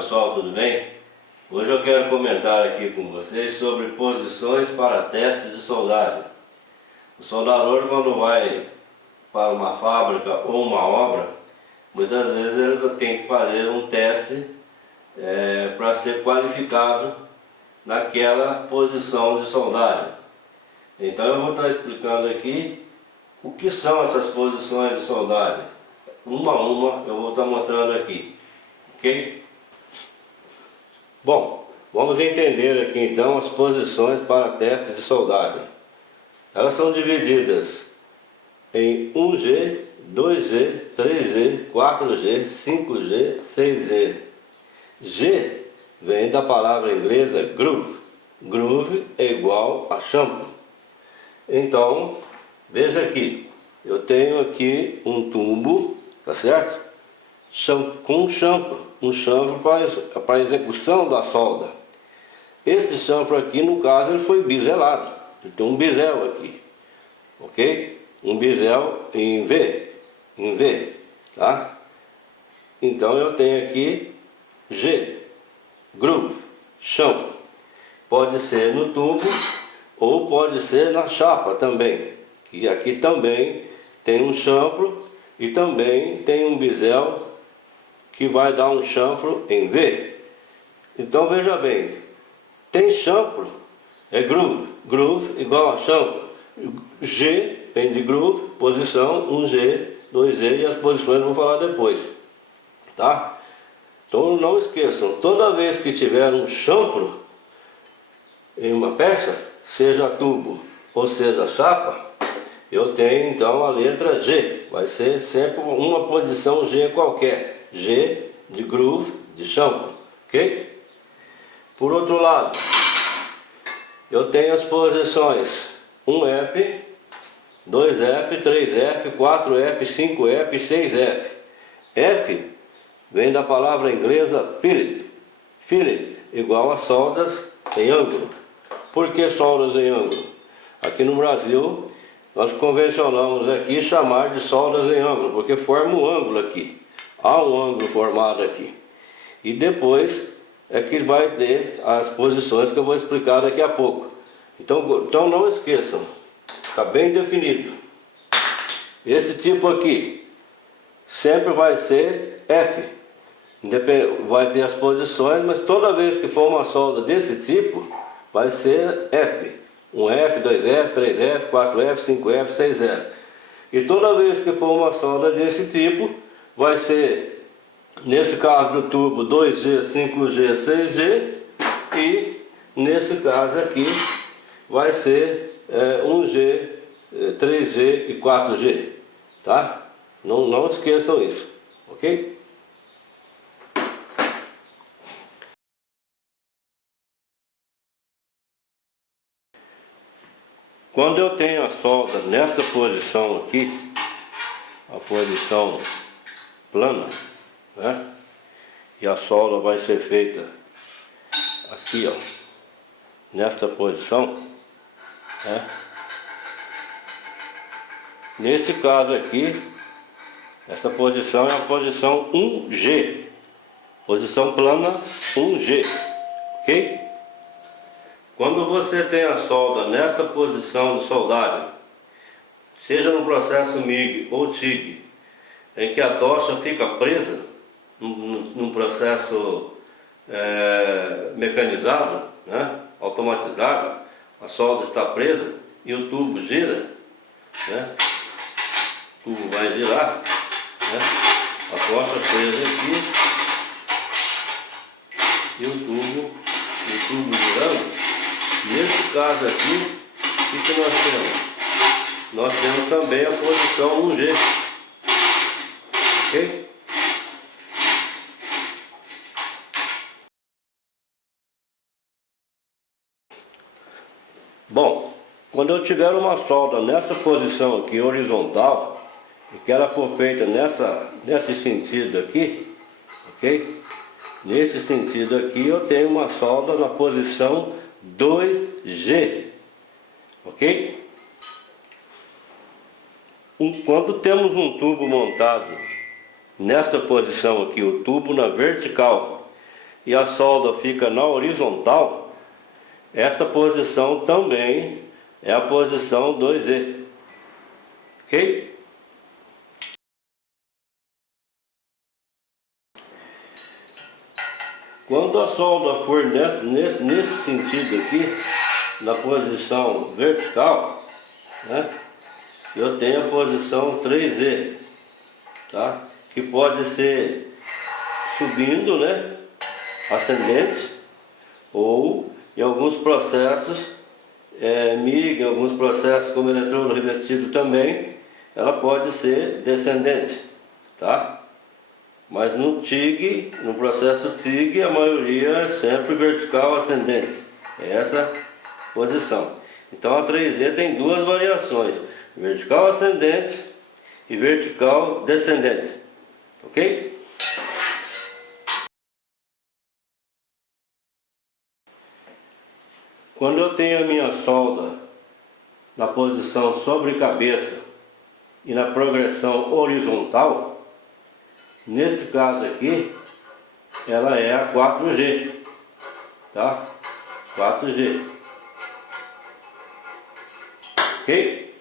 pessoal, tudo bem? Hoje eu quero comentar aqui com vocês sobre posições para testes de soldagem. O soldador, quando vai para uma fábrica ou uma obra, muitas vezes ele tem que fazer um teste para ser qualificado naquela posição de soldagem. Então eu vou estar explicando aqui o que são essas posições de soldagem. Uma a uma eu vou estar mostrando aqui, ok? Bom, vamos entender aqui então as posições para teste de soldagem. Elas são divididas em 1G, 2G, 3G, 4G, 5G, 6G. G vem da palavra inglesa groove. Groove é igual a champo. Então, veja aqui, eu tenho aqui um tubo, tá certo? Com um chanfro para a execução da solda. Este chanfro aqui, no caso, ele foi biselado. Tem um bisel aqui, ok? Um bisel em V, tá? Então eu tenho aqui G, groove, chanfro. Pode ser no tubo ou pode ser na chapa também. E aqui também tem um chanfro e também tem um bisel que vai dar um chanfro em V. Então veja bem, tem chanfro, é groove, groove igual a chanfro. G vem de groove, posição, 1G, 2G e as posições eu vou falar depois, tá? Então não esqueçam, toda vez que tiver um chanfro em uma peça, seja tubo ou seja chapa, eu tenho então a letra G, vai ser sempre uma posição G qualquer. G de groove, de chanfro, ok? Por outro lado, eu tenho as posições 1F, 2F, 3F, 4F, 5F, 6F. F vem da palavra inglesa fillet. Fillet igual a soldas em ângulo. Por que soldas em ângulo? Aqui no Brasil, nós convencionamos aqui chamar de soldas em ângulo, porque forma um ângulo aqui. Há um ângulo formado aqui. E depois é que vai ter as posições que eu vou explicar daqui a pouco. Então não esqueçam, está bem definido. Esse tipo aqui sempre vai ser F. Vai ter as posições, mas toda vez que for uma solda desse tipo, vai ser F. 1F, 2F, 3F, 4F, 5F, 6F. E toda vez que for uma solda desse tipo, vai ser, nesse caso do tubo, 2G, 5G, 6G. E nesse caso aqui, vai ser 1G, 3G e 4G. Tá? Não esqueçam isso, ok? Quando eu tenho a solda nessa posição aqui, a posição plana, né? E a solda vai ser feita aqui, ó, nesta posição, né? Nesse caso aqui, essa posição é a posição 1G, posição plana 1G, ok? Quando você tem a solda nesta posição de soldagem, seja no processo MIG ou TIG, em que a tocha fica presa, num processo mecanizado, né, automatizado, a solda está presa e o tubo gira, né, o tubo vai girar, né, a tocha presa aqui e o tubo girando. Nesse caso aqui, o que nós temos? Nós temos também a posição 1G, ok? Bom, quando eu tiver uma solda nessa posição aqui horizontal, e que ela for feita nesse sentido aqui, ok? Nesse sentido aqui eu tenho uma solda na posição 2G, ok? Enquanto temos um tubo montado nesta posição aqui, o tubo na vertical, e a solda fica na horizontal, esta posição também é a posição 2E, ok? Quando a solda for nesse sentido aqui, na posição vertical, né, eu tenho a posição 3E, tá? Que pode ser subindo, né, ascendente, ou em alguns processos, MIG, em alguns processos como eletrodo revestido também, ela pode ser descendente, tá? Mas no TIG, no processo TIG, a maioria é sempre vertical ascendente. É essa posição. Então a 3E tem duas variações: vertical ascendente e vertical descendente. Ok? Quando eu tenho a minha solda na posição sobre cabeça e na progressão horizontal, nesse caso aqui, ela é a 4G, tá? 4G. Ok?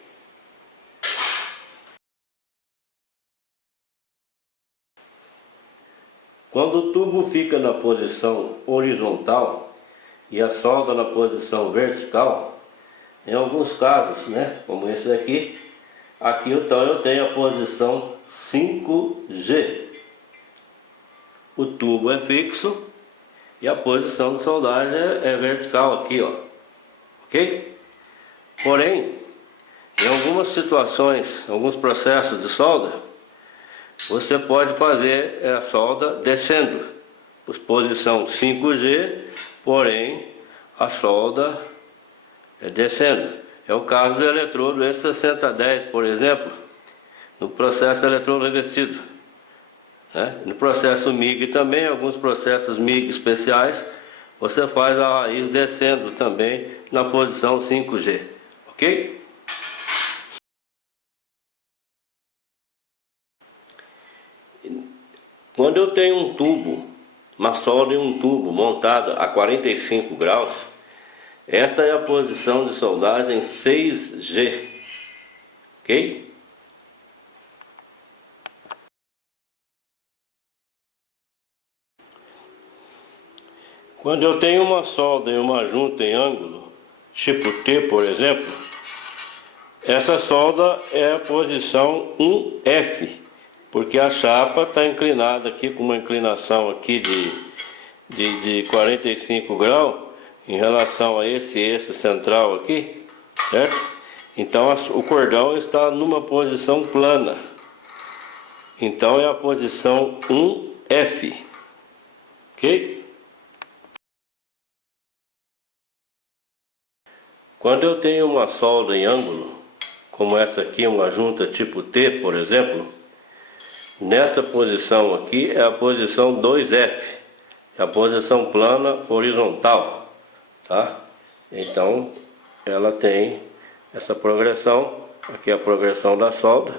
Quando o tubo fica na posição horizontal e a solda na posição vertical, em alguns casos, né, como esse aqui, então eu tenho a posição 5G. O tubo é fixo e a posição de soldagem é vertical aqui, ó. Ok? Porém, em algumas situações, alguns processos de solda, você pode fazer a solda descendo, posição 5G, porém a solda é descendo. É o caso do eletrodo E6010, por exemplo, no processo eletrodo revestido. No processo MIG também, alguns processos MIG especiais, você faz a raiz descendo também na posição 5G, ok? Quando eu tenho um tubo, uma solda em um tubo montada a 45 graus, esta é a posição de soldagem 6G, ok? Quando eu tenho uma solda e uma junta em ângulo, tipo T, por exemplo, essa solda é a posição 1F, porque a chapa está inclinada aqui com uma inclinação aqui de 45 graus em relação a esse eixo central aqui, certo? Então o cordão está numa posição plana. Então é a posição 1F, ok? Quando eu tenho uma solda em ângulo, como essa aqui, uma junta tipo T, por exemplo, nessa posição aqui é a posição 2F, é a posição plana horizontal, tá? Então, ela tem essa progressão, aqui é a progressão da solda,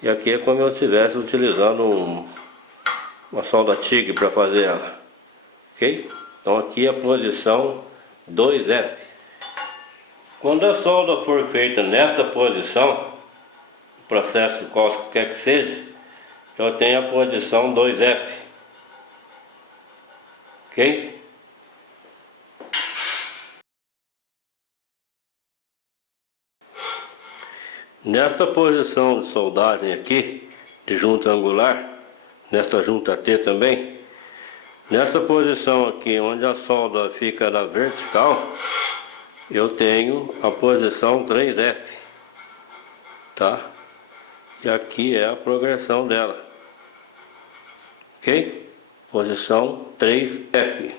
e aqui é como eu estivesse utilizando uma solda TIG para fazer ela, ok? Então aqui é a posição 2F. Quando a solda for feita nessa posição, o processo qualquer que seja, eu tenho a posição 2F, ok? Nessa posição de soldagem aqui, de junta angular, nessa junta T também, nessa posição aqui onde a solda fica na vertical, eu tenho a posição 3F, tá? E aqui é a progressão dela, ok? Posição 3F.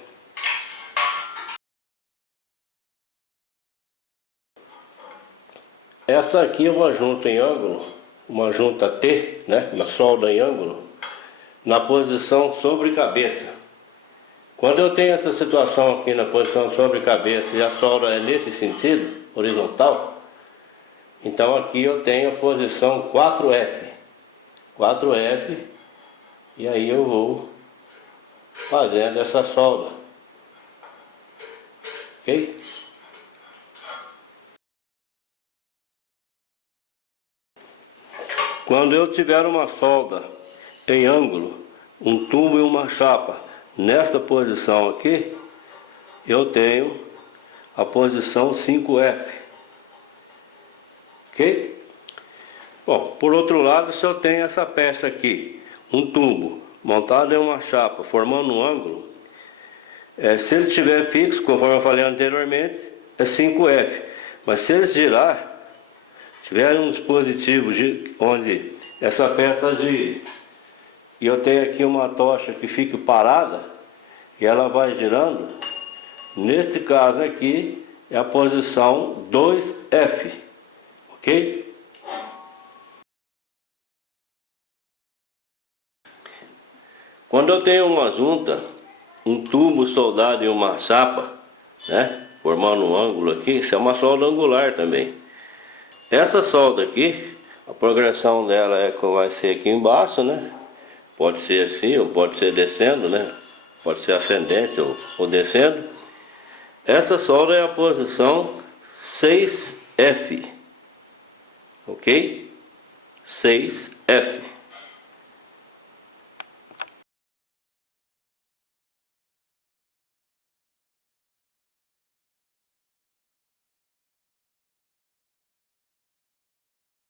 Essa aqui é uma junta em ângulo, uma junta T, né? Uma solda em ângulo, na posição sobre cabeça. Quando eu tenho essa situação aqui na posição sobre cabeça e a solda é nesse sentido, horizontal, então aqui eu tenho a posição 4F, e aí eu vou fazendo essa solda, ok? Quando eu tiver uma solda em ângulo, um tubo e uma chapa nesta posição aqui, eu tenho a posição 5F, ok? Bom, por outro lado, se eu tenho essa peça aqui, um tubo montado em uma chapa, formando um ângulo, se ele estiver fixo, conforme eu falei anteriormente, é 5F. Mas se ele girar, tiver um dispositivo onde essa peça gira, e eu tenho aqui uma tocha que fique parada, e ela vai girando, neste caso aqui é a posição 2F, ok? Quando eu tenho uma junta, um tubo soldado em uma chapa, né, formando um ângulo aqui, isso é uma solda angular também. Essa solda aqui, a progressão dela vai ser aqui embaixo, né? Pode ser assim ou pode ser descendo, né? Pode ser ascendente ou descendo. Essa solda é a posição 6F, ok? 6F.